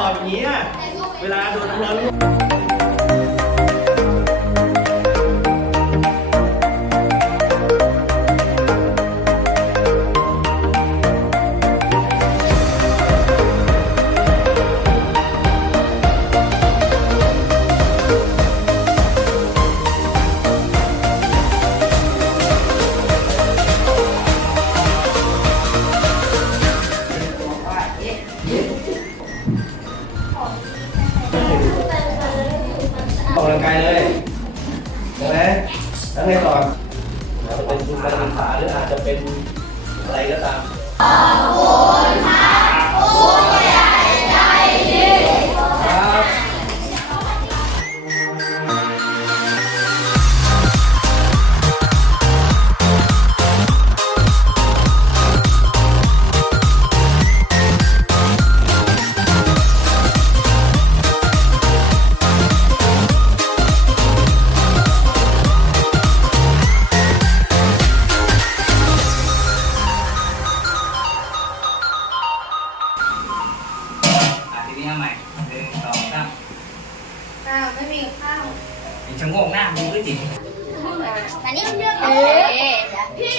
ตอบอย่างนี้เวลาโดนน้ำร้อนลวก กกำลังกายเลยใช่ไหมแล้วไงต่ออาจจะเป็นคุณการศึกษาหรืออาจจะเป็นอะไรก็ตามครับ นี้เอาใหม่หนึ่งสองสามอ้าวไม่มีข้าวอีกชะโงกหน้าดูด้วยดิมานี่เลือกเออพี่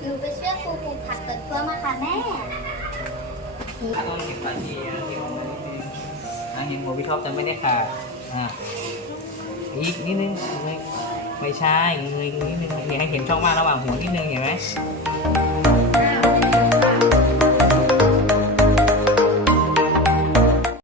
หนูไปช่วยครูปลูกผักสวนครัวมาค่ะแม่อะต้องเก็บปลาทีนะเก็บลงมานิดนึงอะเห็นหัวพี่ท็อปจะไม่ได้ขาดอะอีกนิดนึงไม่ใช่เงยนิดนึงเนี่ยให้เห็นช่องว่างระหว่างหัวนิดนึงเห็นไหม